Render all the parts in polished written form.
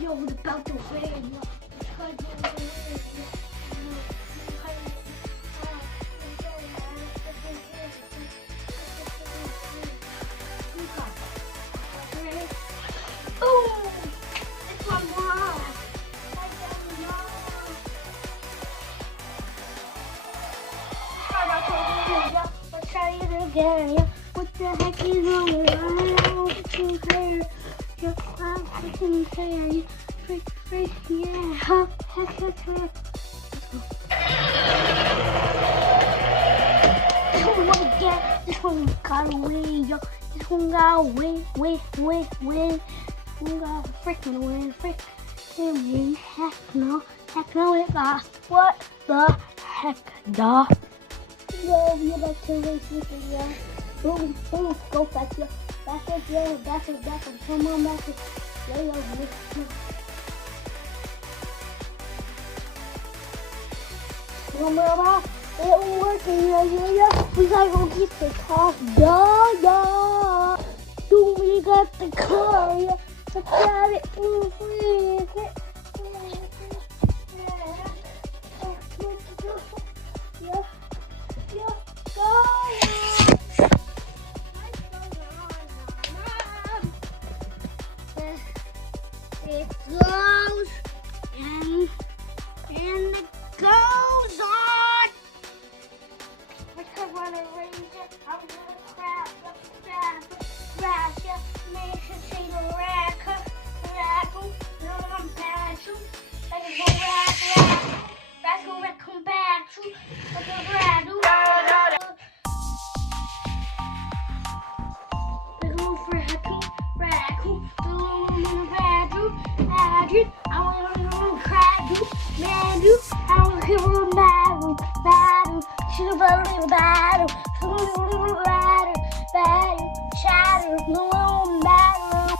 Yo, we're about to win. Boom! It's one more. Let's try it again. What the heck is going on? Yeah, heck. This one got away, yo. This one got away, win. This one got freaking win, win. Heck no, it got what the heck, dog? Yo, we about to race with it, yeah. Boom, go back, yo. Back up, come on, back up. Yo, one more round. It ain't working, yeah. We gotta go get the car, yeah. Dude, we got the car, yeah. I got it, It goes and it goes on. Because when I raise it, I'm gonna crash, yeah. Make it see the rack, I'm bad too. I can go rack, come back to. I can radu. We go for raccoon, I want to cry, man, I want to hear a battle, should have been battle, shatter, no battle.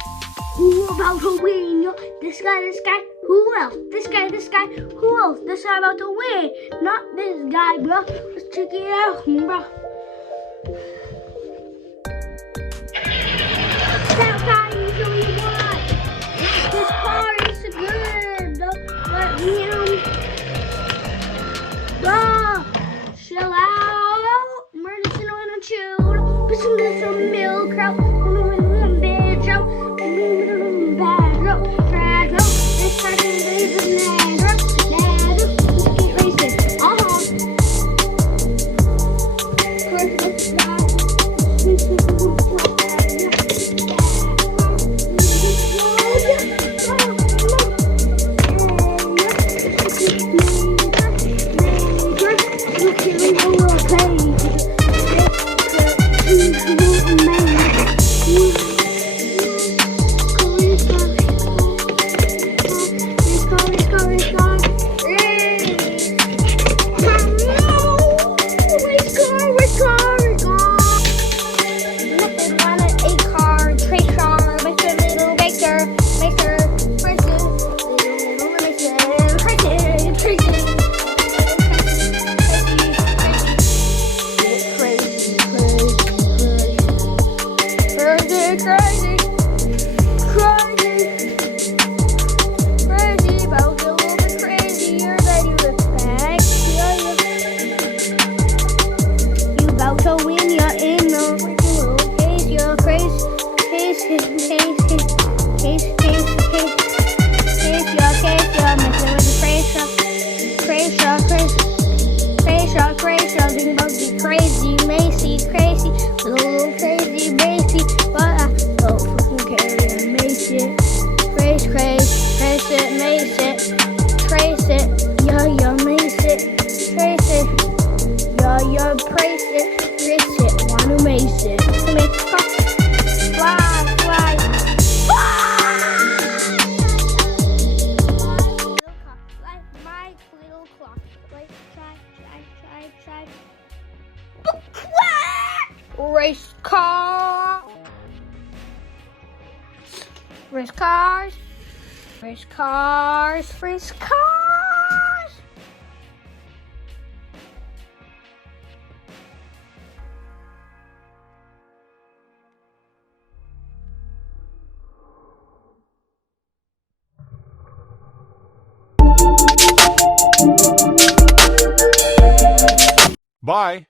Who about to win, yo? This guy, who else? This guy, who else? This guy about to win, not this guy, bro. Let's check it out, bro. That guy usually won. This car is good, but chill out. We're just gonna chill. Put some milk out. Bad joke. This person is a ladder. Let's get racing. Race cars. Bye.